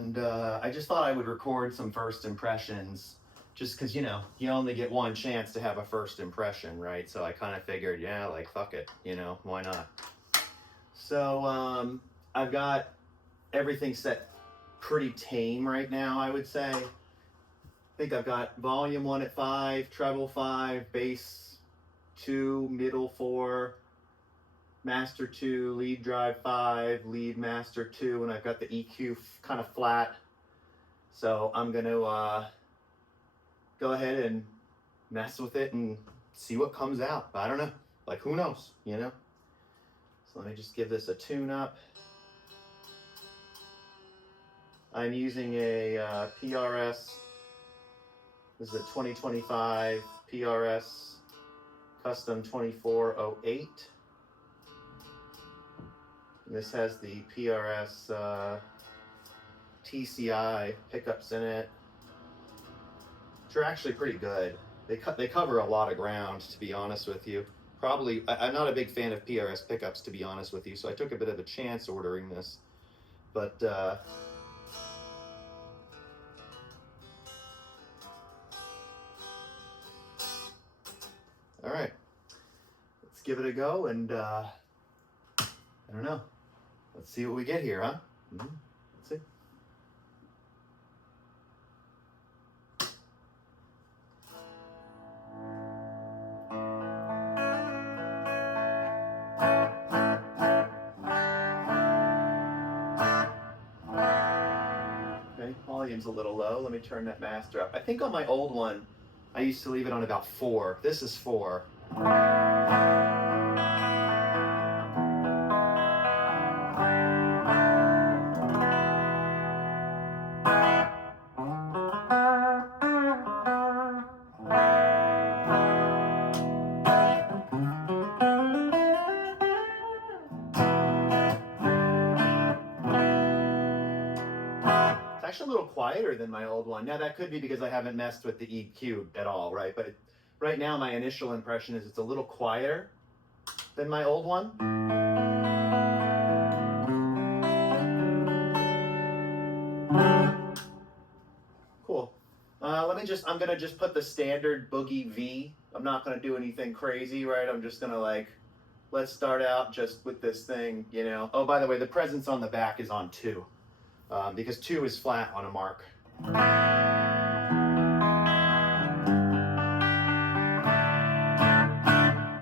and I just thought I would record some first impressions, just because, you know, you only get one chance to have a first impression, right? So I kind of figured, yeah, like, fuck it, you know, why not? So I've got everything set pretty tame right now, I would say. I think I've got volume 1 at 5, treble 5, bass 2, middle 4, master 2, lead drive 5, lead master 2, and I've got the EQ kind of flat. So I'm going to go ahead and mess with it and see what comes out. I don't know. Like, who knows, you know? So let me just give this a tune up. I'm using a PRS. This is a 2025 PRS Custom 2408. This has the PRS TCI pickups in it, which are actually pretty good. They cover a lot of ground, to be honest with you. Probably, I'm not a big fan of PRS pickups, to be honest with you, so I took a bit of a chance ordering this. But all right, let's give it a go, and I don't know. Let's see what we get here, huh? Let's see. Okay, volume's a little low. Let me turn that master up. I think on my old one, I used to leave it on about 4. This is 4. Actually a little quieter than my old one. Now that could be because I haven't messed with the EQ at all, right? But right now my initial impression is it's a little quieter than my old one. Cool. I'm gonna just put the standard Boogie V. I'm not gonna do anything crazy, right? I'm just gonna like, let's start out just with this thing, you know. Oh, by the way, the presence on the back is on 2. Because 2 is flat on a mark.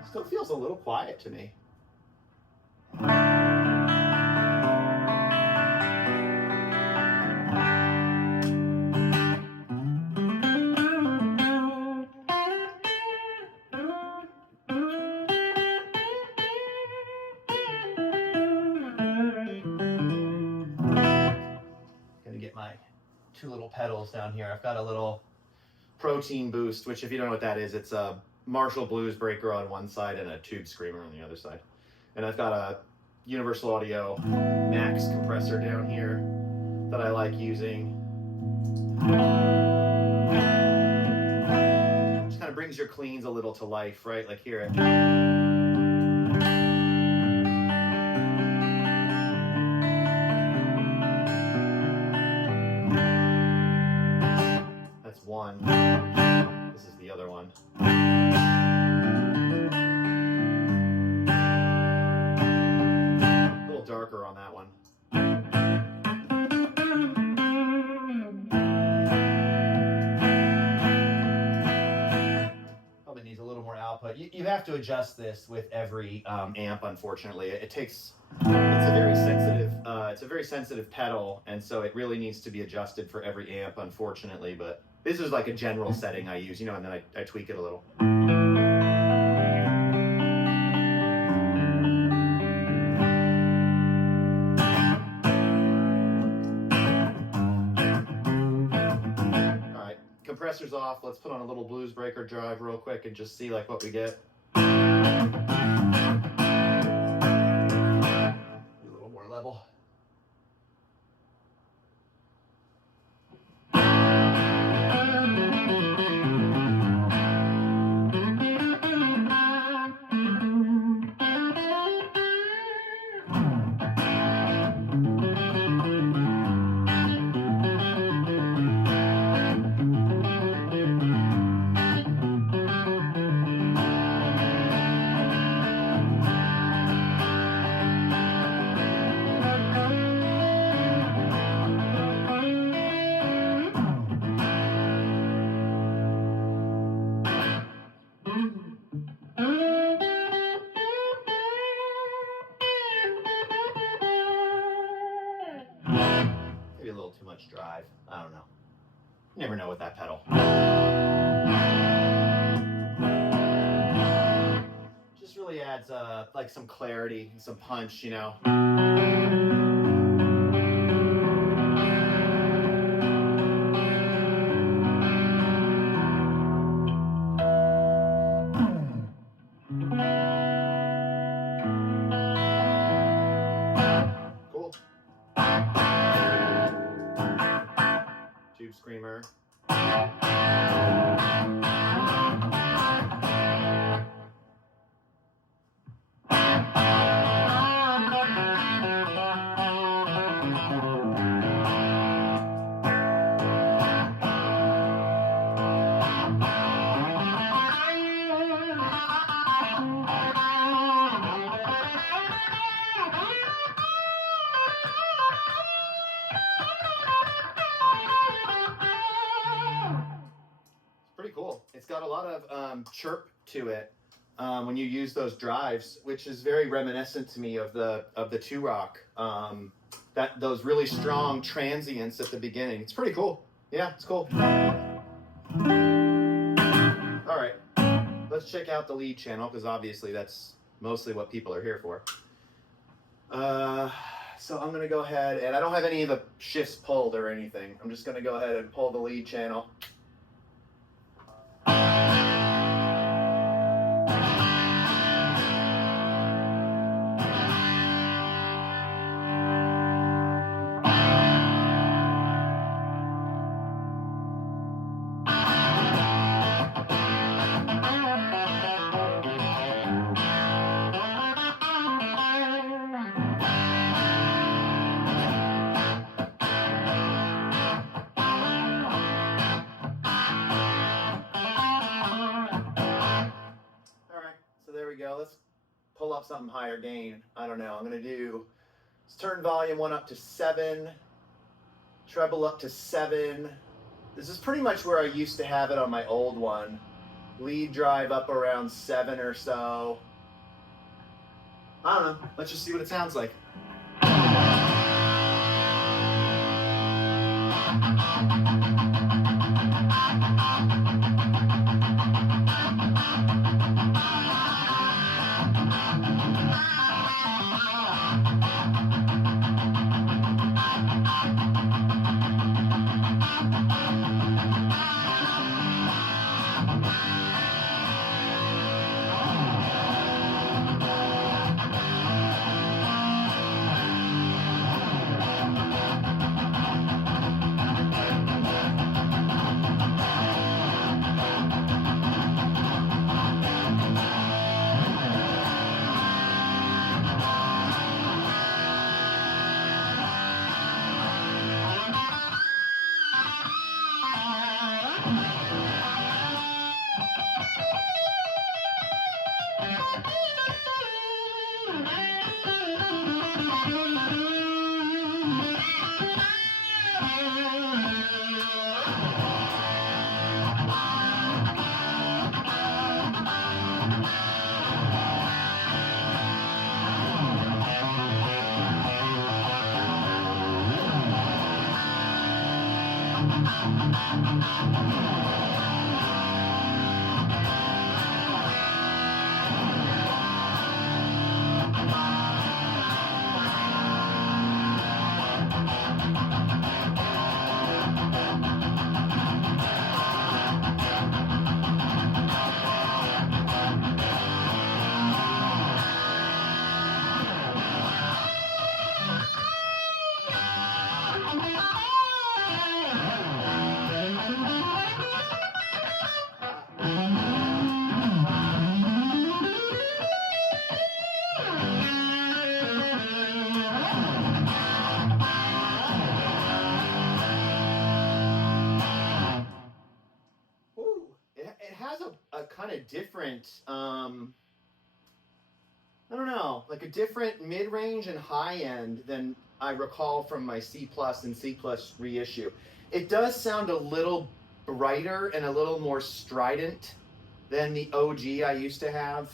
Still feels a little quiet to me. Get my 2 little pedals down here. I've got a little protein boost, which if you don't know what that is, it's a Marshall Blues breaker on one side and a tube screamer on the other side. And I've got a Universal Audio Max compressor down here that I like using. Just kind of brings your cleans a little to life, right? Like hear it. That's one. This is the other one. A little darker on that one. Probably needs a little more output. You have to adjust this with every amp, unfortunately. It's a very sensitive pedal, and so it really needs to be adjusted for every amp, unfortunately. But this is like a general setting I use, you know, and then I tweak it a little. All right, compressor's off. Let's put on a little blues breaker drive real quick and just see like what we get. A little more level. Maybe a little too much drive. I don't know. You never know with that pedal. Just really adds like some clarity and some punch, you know. Cool. Tube screamer. Pretty cool. It's got a lot of chirp to it when you use those drives, which is very reminiscent to me of the Two Rock. Those really strong transients at the beginning. It's pretty cool. Yeah, it's cool. All right, let's check out the lead channel because obviously that's mostly what people are here for. So I'm gonna go ahead, and I don't have any of the shifts pulled or anything. I'm just gonna go ahead and pull the lead channel. Let's pull up something higher gain. I don't know. I'm going to do, let's turn volume 1 up to 7, treble up to 7. This is pretty much where I used to have it on my old one. Lead drive up around 7 or so. I don't know. Let's just see what it sounds like. Kind of different, I don't know, like a different mid-range and high-end than I recall from my C Plus and C Plus reissue. It does sound a little brighter and a little more strident than the OG I used to have.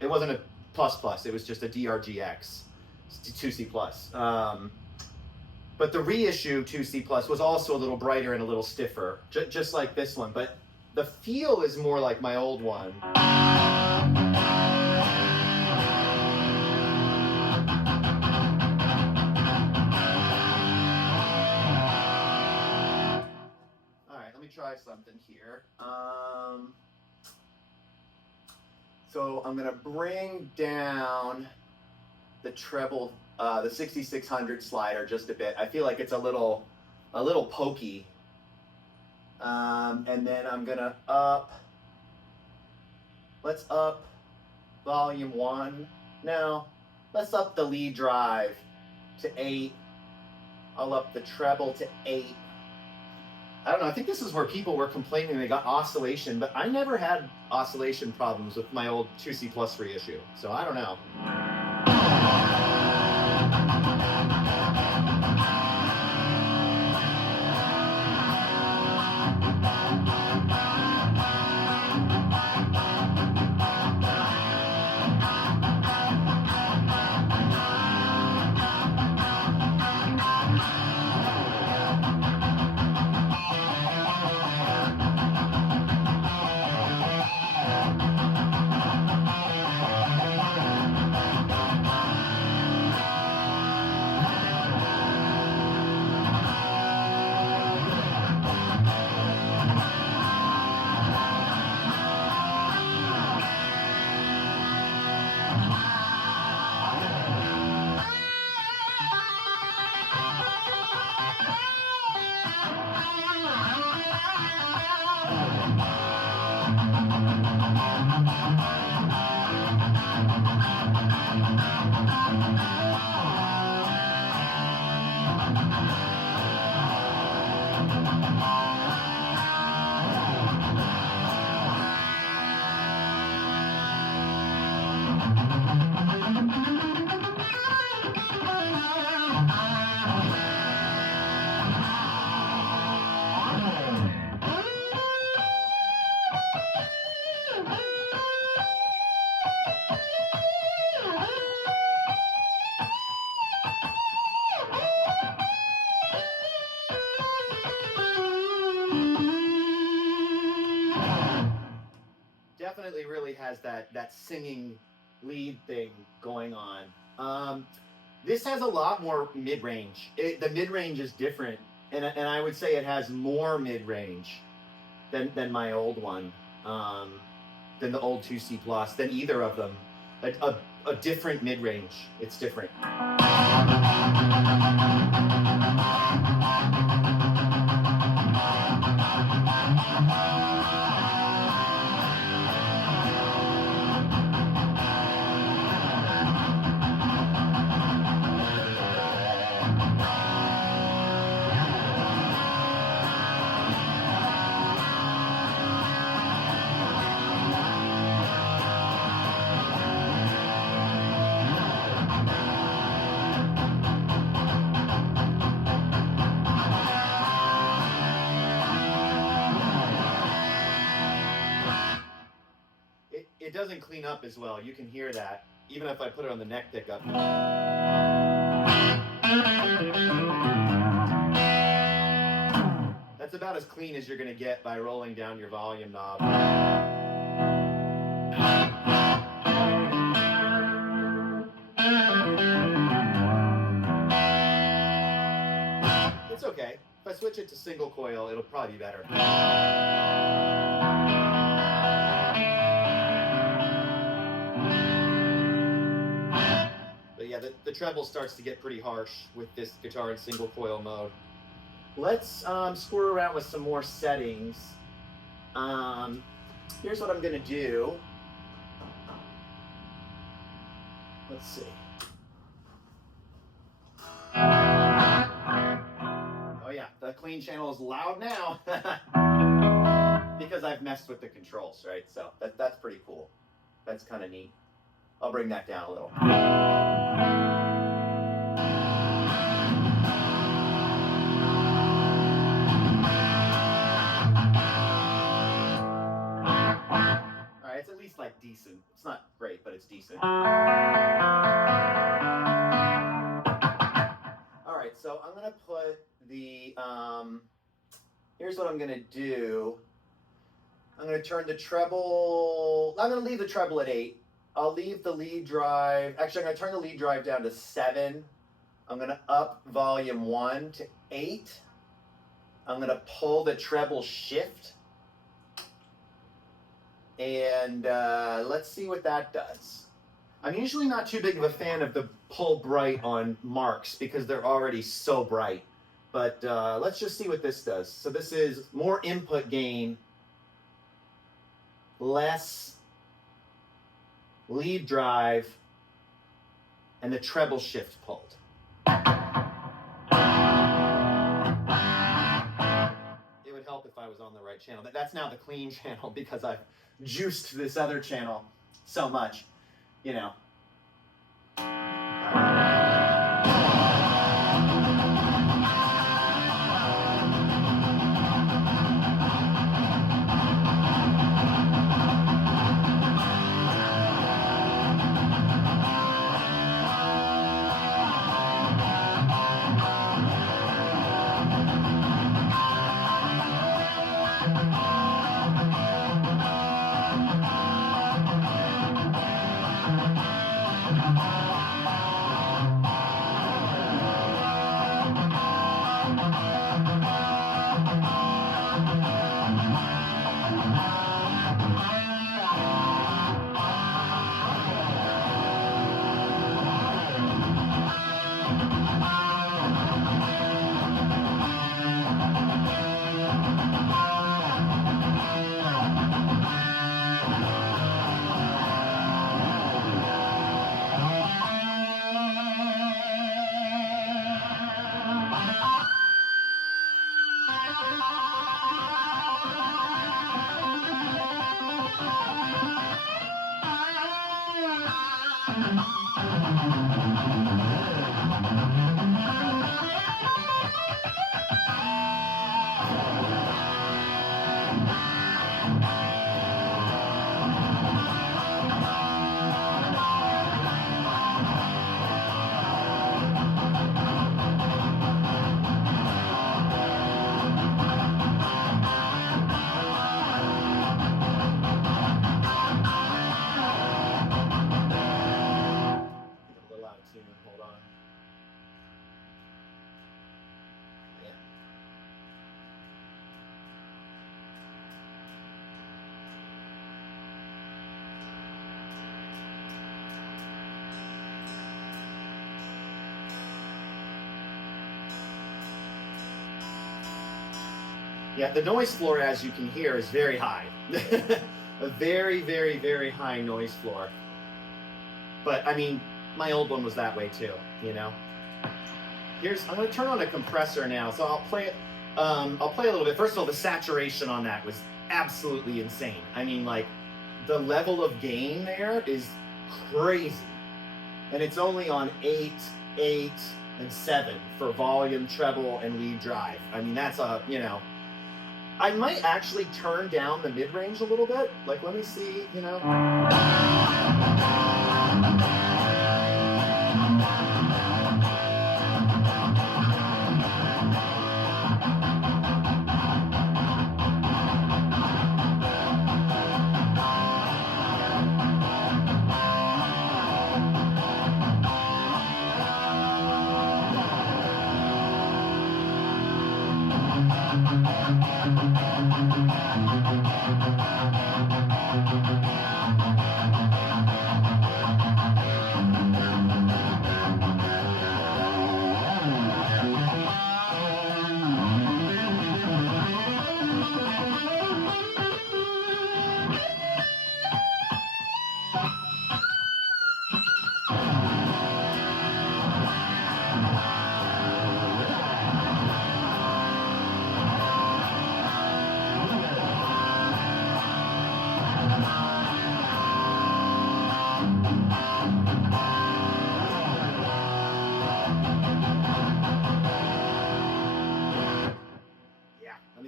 It wasn't a plus plus, it was just a DRGX 2C Plus. But But the reissue 2C Plus was also a little brighter and a little stiffer, just like this one. But the feel is more like my old one. Try something here. So I'm gonna bring down the treble, the 6600 slider just a bit. I feel like it's a little pokey. And then I'm gonna let's up volume 1 now. Let's up the lead drive to 8. I'll up the treble to 8. I don't know, I think this is where people were complaining they got oscillation, but I never had oscillation problems with my old 2C Plus reissue, so I don't know. Definitely really has that singing lead thing going on. This has a lot more mid-range. The mid-range is different, and I would say it has more mid-range than my old one, than the old 2C Plus, than either of them. A different mid-range. It's different. It doesn't clean up as well. You can hear that, even if I put it on the neck pickup. That's about as clean as you're going to get by rolling down your volume knob. It's okay. If I switch it to single coil, it'll probably be better. But yeah, the treble starts to get pretty harsh with this guitar in single coil mode. Let's screw around with some more settings. Here's what I'm gonna do. Let's see. Oh yeah, the clean channel is loud now. Because I've messed with the controls, right? So that's pretty cool. That's kind of neat. I'll bring that down a little. Alright, it's at least like decent. It's not great, but it's decent. Alright, so So I'm going to put the, here's what I'm going to do. I'm going to turn the treble, I'm going to leave the treble at 8. I'll leave the lead drive, actually I'm going to turn the lead drive down to 7. I'm going to up volume 1 to 8. I'm going to pull the treble shift. And let's see what that does. I'm usually not too big of a fan of the pull bright on marks because they're already so bright. But let's just see what this does. So this is more input gain, less lead drive, and the treble shift pulled. It would help if I was on the right channel, but that's now the clean channel because I've juiced this other channel so much, you know. Yeah, the noise floor, as you can hear, is very high. A very, very, very high noise floor. But, I mean, my old one was that way too, you know? I'm going to turn on a compressor now, so I'll play it. I'll play a little bit. First of all, the saturation on that was absolutely insane. I mean, like, the level of gain there is crazy. And it's only on 8, 8, and 7 for volume, treble, and lead drive. I mean, that's a, you know... I might actually turn down the mid-range a little bit. Like, let me see, you know.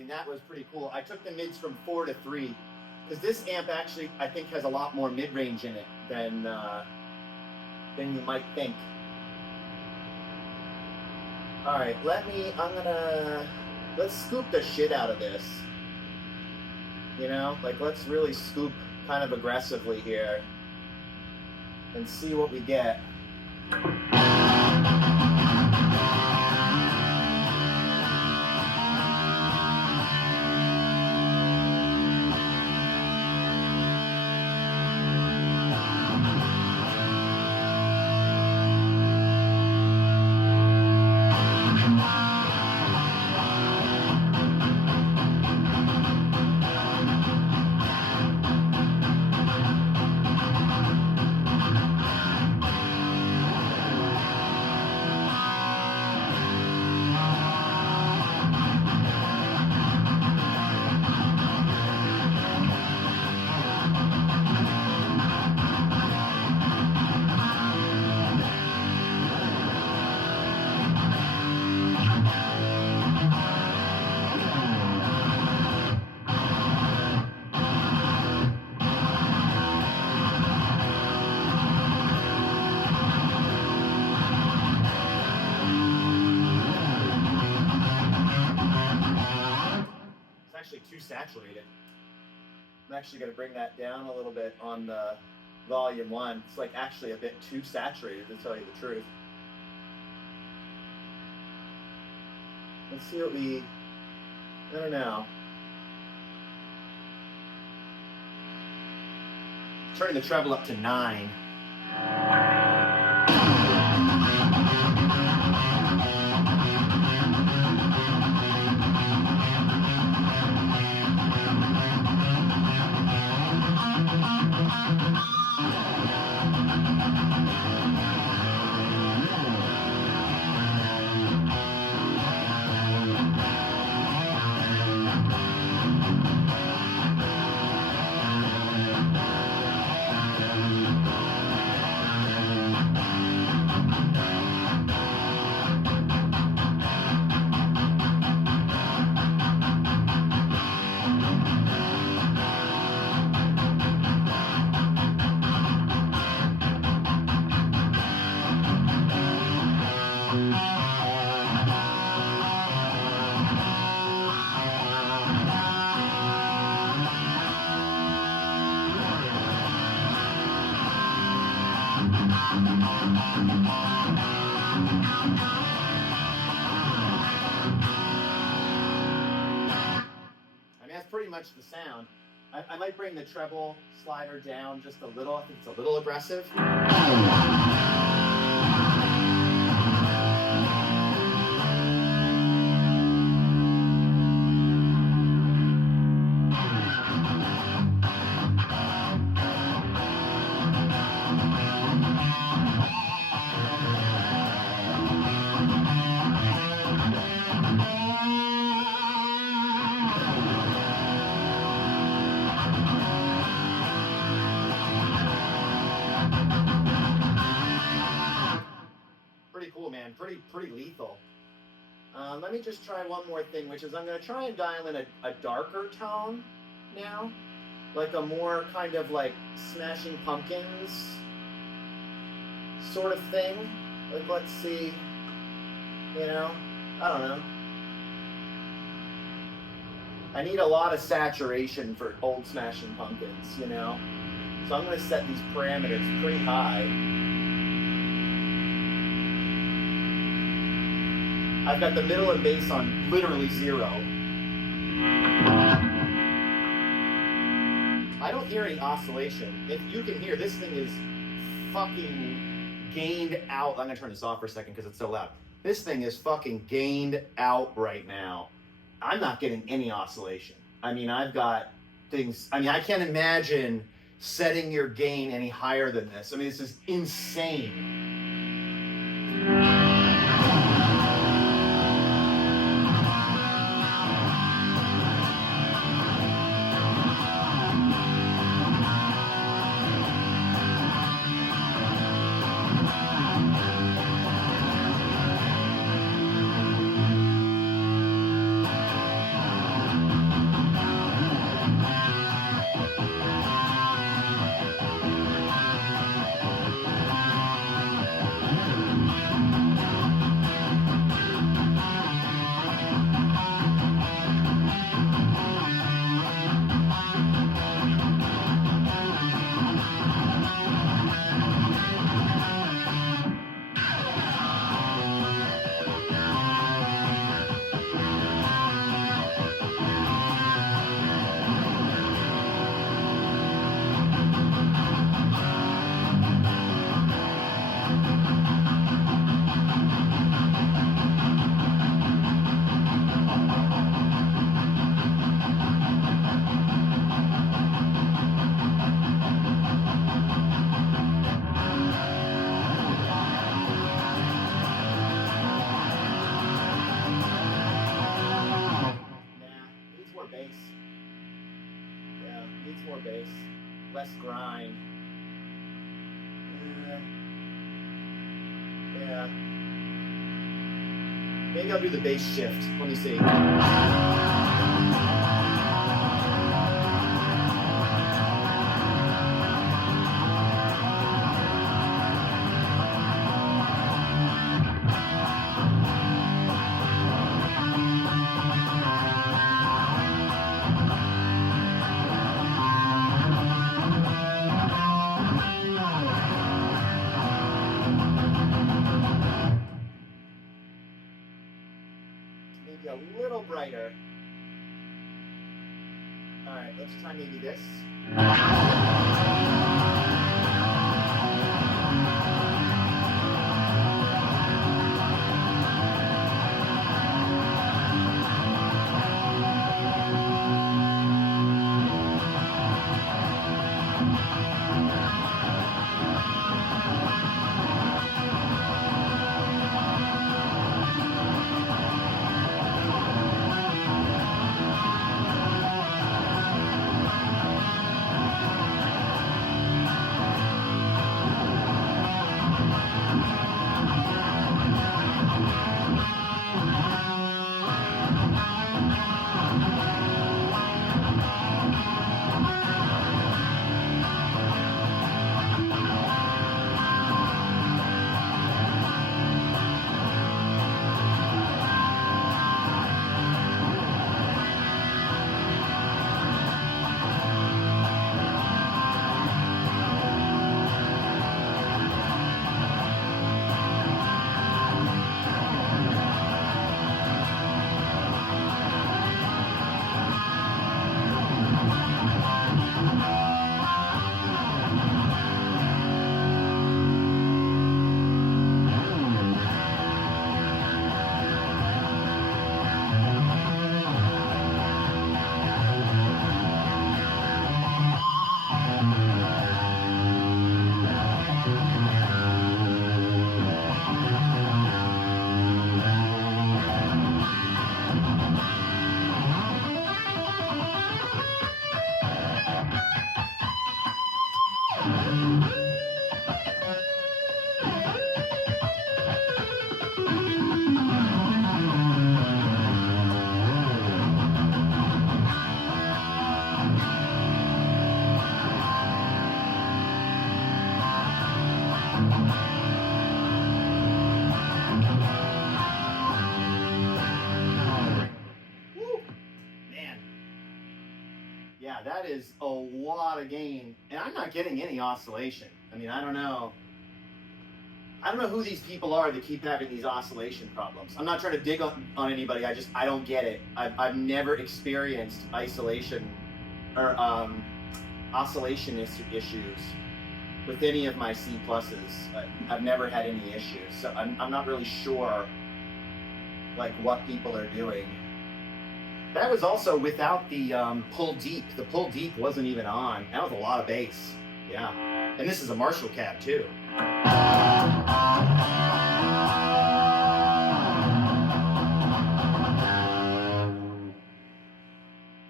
That was pretty cool. I took the mids from 4 to 3 because this amp actually, I think, has a lot more mid-range in it than you might think. Alright, let's scoop the shit out of this. You know, like let's really scoop kind of aggressively here and see what we get. Too saturated. I'm actually going to bring that down a little bit on the volume 1. It's like actually a bit too saturated, to tell you the truth. Let's see what I don't know. Turning the treble up to 9. Pretty much the sound. I might bring the treble slider down just a little. I think it's a little aggressive. Pretty lethal. Let me just try one more thing, which is I'm going to try and dial in a darker tone now, like a more kind of like Smashing Pumpkins sort of thing. Like, let's see, you know, I don't know. I need a lot of saturation for old Smashing Pumpkins, you know, so I'm going to set these parameters pretty high. I've got the middle and bass on literally 0. I don't hear any oscillation. If you can hear, this thing is fucking gained out. I'm gonna turn this off for a second because it's so loud. This thing is fucking gained out right now. I'm not getting any oscillation. I mean, I've got things, I mean, I can't imagine setting your gain any higher than this. I mean, this is insane. bass. Yeah, needs more bass. Less grind. Yeah. Maybe I'll do the bass shift. Let me see. Maybe a little brighter. All right, let's try maybe this. Yeah, that is a lot of gain, and I'm not getting any oscillation. I mean, I don't know who these people are that keep having these oscillation problems. I'm not trying to dig on anybody. I don't get it. I've never experienced isolation or oscillation issues with any of my C pluses. I've never had any issues, so I'm not really sure like what people are doing. That was also without the pull deep. The pull deep wasn't even on. That was a lot of bass. Yeah. And this is a Marshall cab too.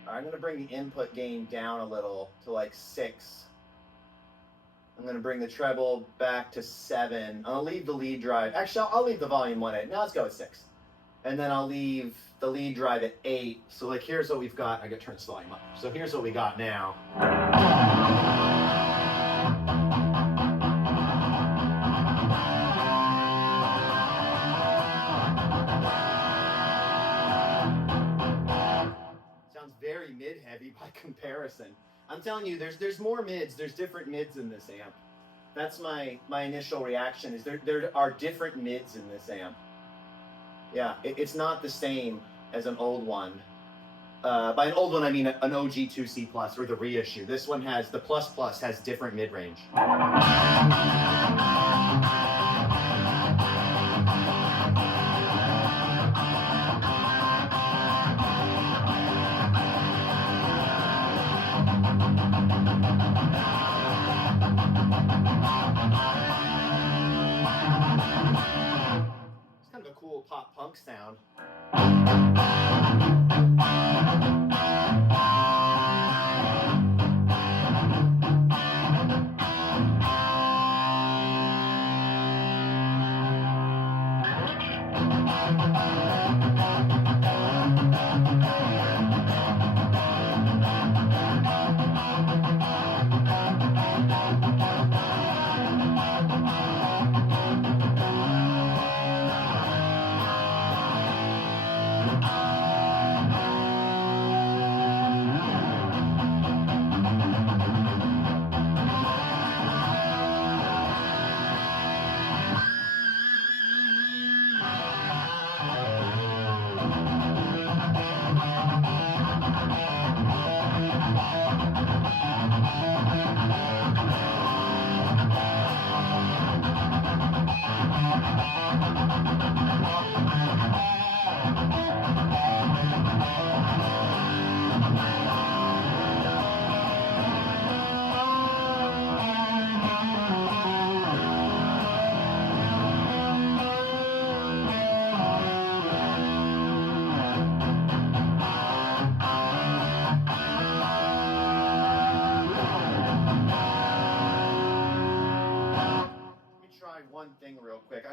I'm going to bring the input gain down a little to like 6. I'm going to bring the treble back to 7. I'll leave the lead drive. Actually, I'll leave the volume 1 at. Now let's go with 6. And then I'll leave the lead drive at 8. So like here's what we've got. I got to turn this volume up. So here's what we got now. Sounds very mid-heavy by comparison. I'm telling you, there's more mids. There's different mids in this amp. That's my initial reaction is there are different mids in this amp. Yeah, it's not the same as an old one. By an old one, I mean an OG2C Plus or the reissue. This one has, the Plus Plus has different mid-range. It's kind of a cool pop punk sound.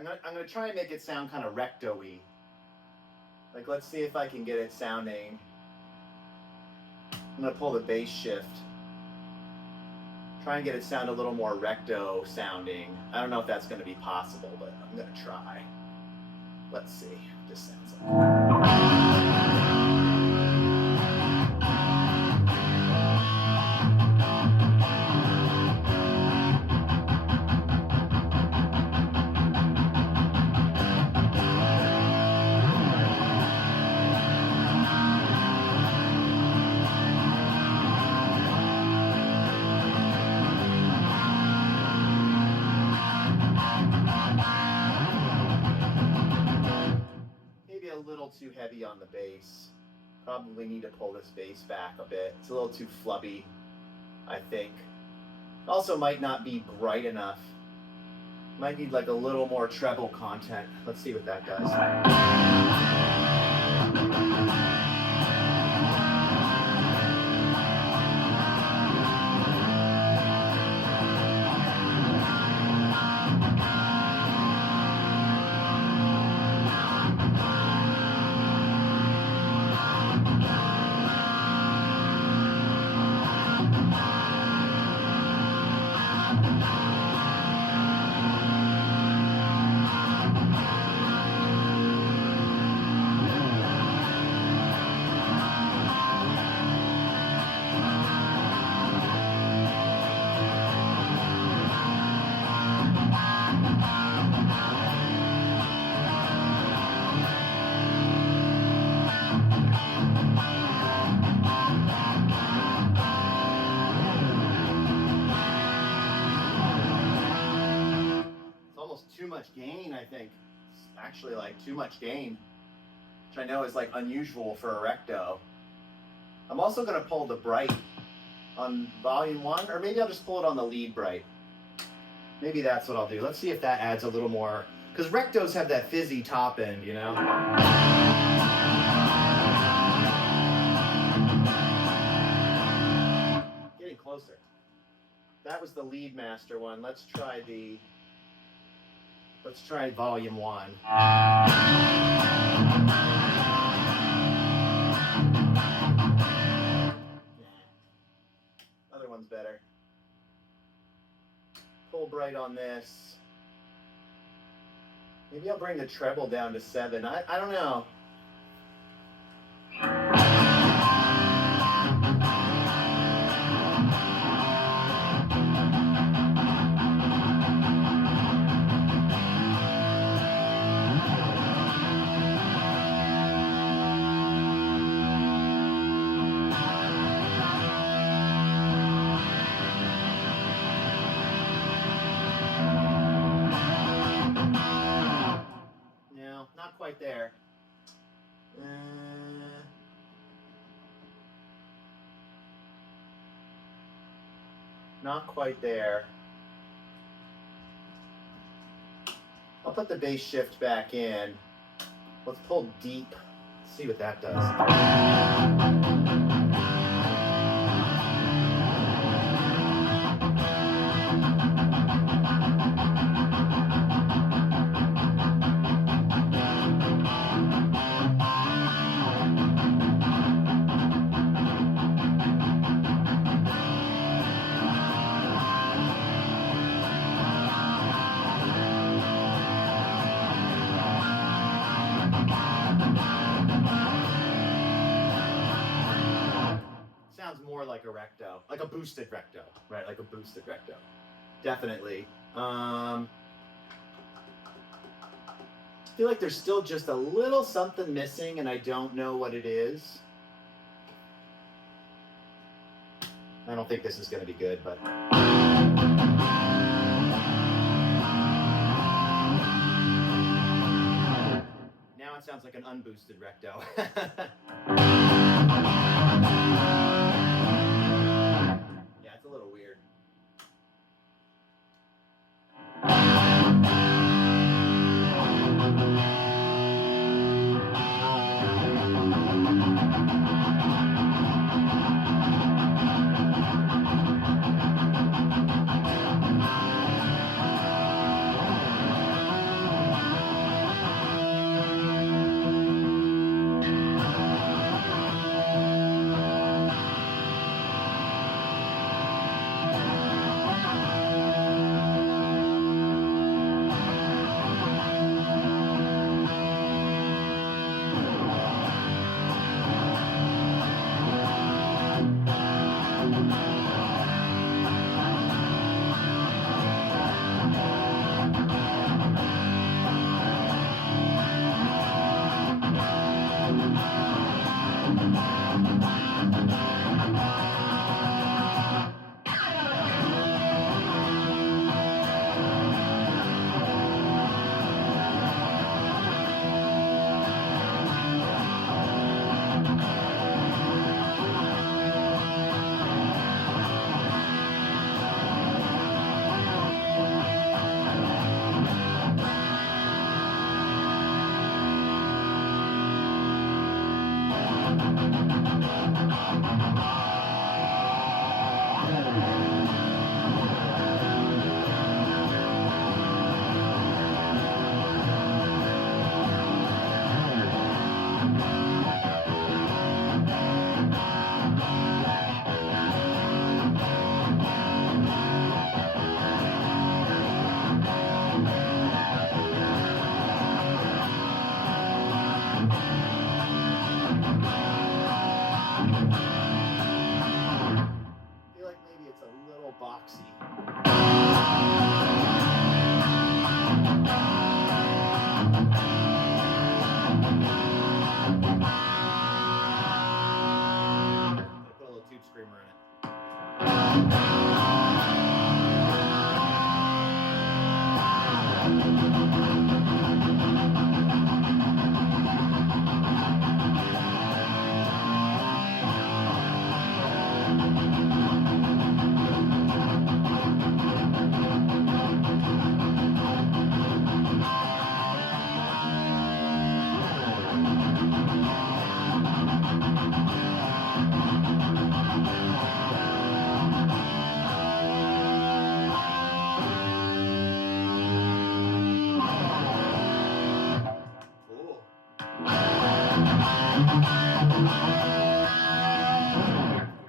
I'm gonna try and make it sound kind of recto-y. Like, let's see if I can get it sounding. I'm gonna pull the bass shift. Try and get it sound a little more recto sounding. I don't know if that's gonna be possible, but I'm gonna try. Let's see what this sounds like. Too heavy on the bass. Probably need to pull this bass back a bit. It's a little too flubby, I think. Also might not be bright enough. Might need like a little more treble content. Let's see what that does. Too much gain, I think. It's actually like too much gain, which I know is like unusual for a recto. I'm also going to pull the bright on volume 1, or maybe I'll just pull it on the lead bright. Maybe that's what I'll do. Let's see if that adds a little more, because rectos have that fizzy top end, you know? Getting closer. That was the lead master one. Let's try volume 1. Other one's better. Pull bright on this. Maybe I'll bring the treble down to 7. I don't know. Not quite there. Not quite there. I'll put the bass shift back in. Let's pull deep. Let's see what that does. More like a recto, like a boosted recto, right? Like a boosted recto, definitely. I feel like there's still just a little something missing, and I don't know what it is. I don't think this is going to be good, but now it sounds like an unboosted recto. Yeah, it's a little weird.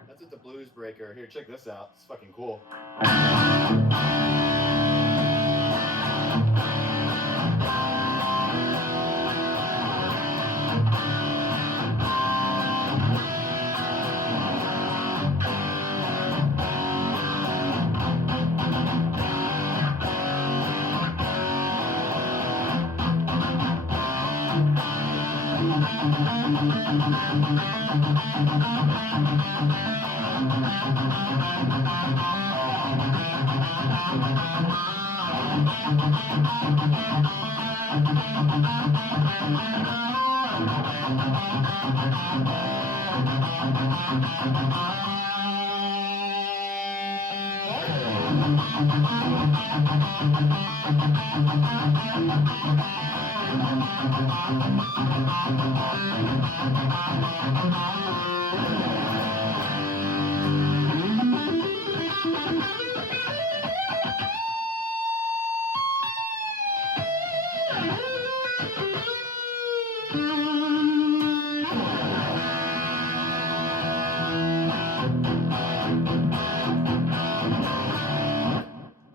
That's with the blues breaker. Here, check this out. It's fucking cool.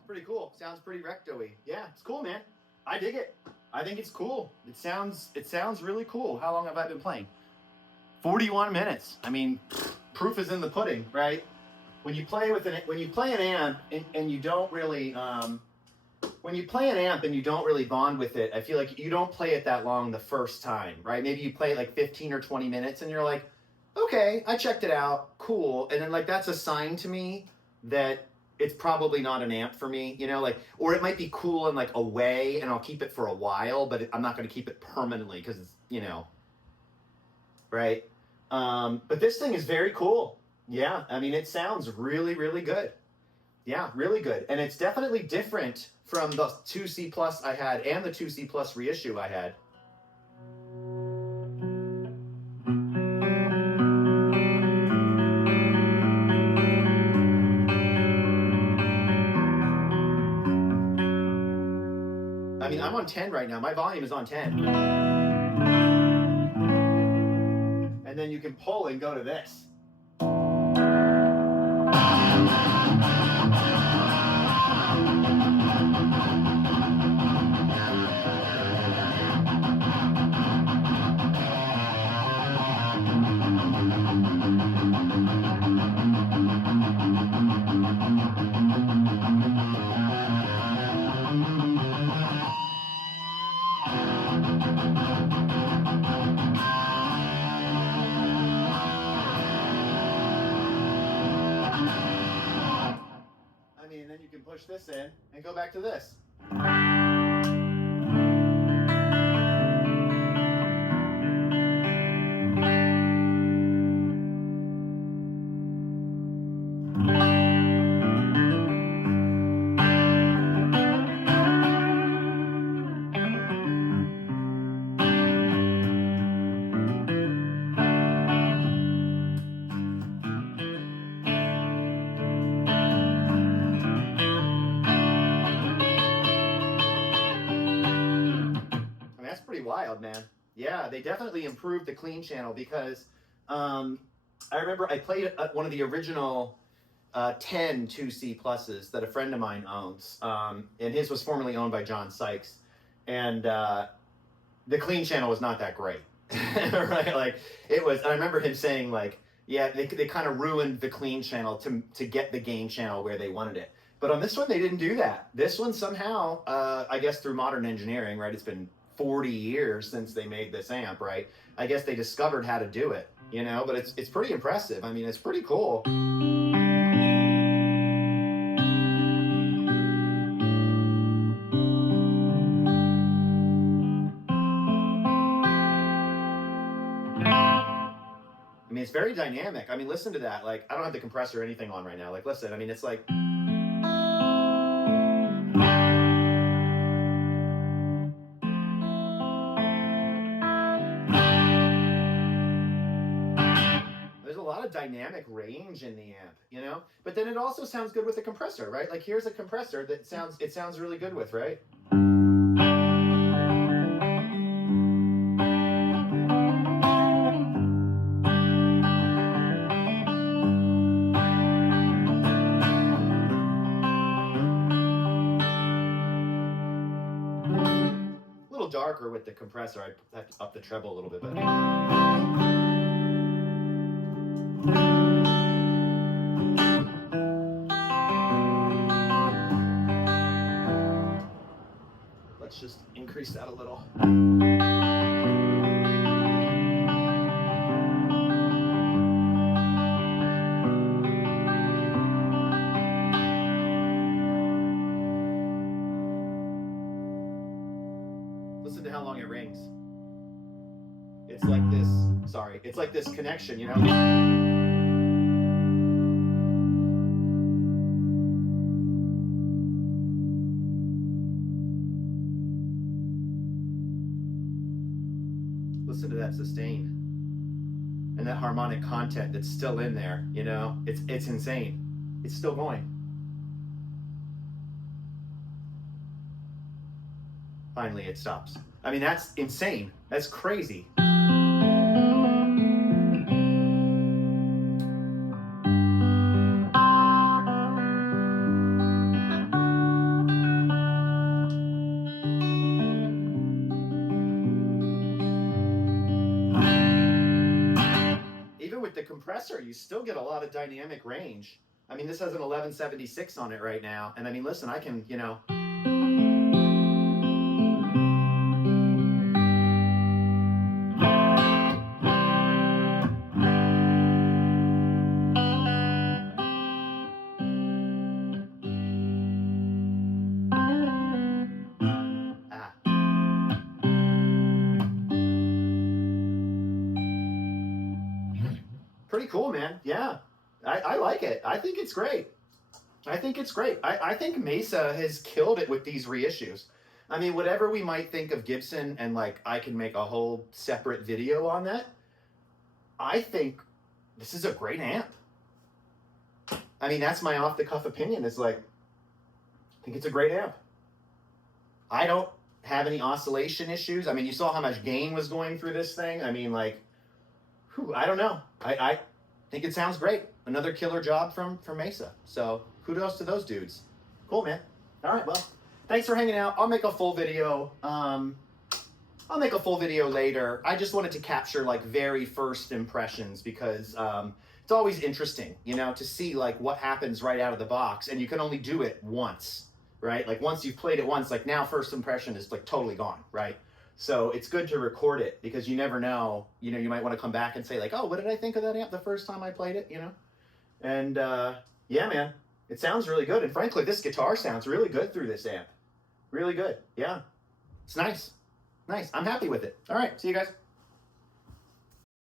Pretty cool. Sounds pretty recto-y. Yeah, it's cool, man. I dig it. I think it's cool. It sounds really cool. How long have I been playing? 41 minutes. I mean, proof is in the pudding, right? When you play an amp and you don't really when you play an amp and you don't really bond with it, I feel like you don't play it that long the first time, right? Maybe you play it like 15 or 20 minutes and you're like, okay, I checked it out, cool. And then like that's a sign to me that it's probably not an amp for me, you know, like, or it might be cool and like a way and I'll keep it for a while, but I'm not going to keep it permanently because it's, you know, right? But this thing is very cool. Yeah, I mean, it sounds really, really good. Yeah, really good. And it's definitely different from the 2C Plus I had and the 2C Plus reissue I had. I mean, I'm on 10 right now. My volume is on 10. And then you can pull and go to this. Push this in and go back to this. Wild, man. Yeah, they definitely improved the clean channel because I remember I played one of the original 10 2C pluses that a friend of mine owns, and his was formerly owned by John Sykes, and the clean channel was not that great. Right, like it was. And I remember him saying like, yeah, they kind of ruined the clean channel to get the gain channel where they wanted it. But on this one, they didn't do that. This one somehow, I guess through modern engineering, right? It's been 40 years since they made this amp, right? I guess they discovered how to do it, you know, but it's pretty impressive. I mean, it's pretty cool. very dynamic. I mean, listen to that. Like, I don't have the compressor or anything on right now. Like, listen, I mean, it's like... There's a lot of dynamic range in the amp, you know? But then it also sounds good with the compressor, right? Like, here's a compressor that sounds really good with, right? A little darker with the compressor. I have to up the treble a little bit, but... Let's just increase that a little. Listen to how long it rings. It's like this, sorry, it's like this connection, you know? Listen to that sustain and that harmonic content that's still in there, you know? It's insane. It's still going. Finally, it stops. I mean, that's insane. That's crazy. Even with the compressor, you still get a lot of dynamic range. I mean, this has an 1176 on it right now. And I mean, listen, I can, you know... Pretty cool, man. Yeah, I like it. I think it's great. I think it's great. I think Mesa has killed it with these reissues. I mean, whatever we might think of Gibson, and like I can make a whole separate video on that, I think this is a great amp. I mean, that's my off-the-cuff opinion. It's like, I think it's a great amp. I don't have any oscillation issues. I mean, you saw how much gain was going through this thing. I mean, like, I don't know. I think it sounds great. Another killer job from Mesa. So kudos to those dudes. Cool, man. All right, well, thanks for hanging out. I'll make a full video. I'll make a full video later. I just wanted to capture like very first impressions because it's always interesting, you know, to see like what happens right out of the box, and you can only do it once, right? Like once you've played it once, like now first impression is like totally gone, right? So it's good to record it because you never know, you know, you might want to come back and say like, oh, what did I think of that amp the first time I played it, you know? And yeah, man, it sounds really good. And frankly, this guitar sounds really good through this amp. Really good. Yeah, it's nice. Nice. I'm happy with it. All right, see you guys.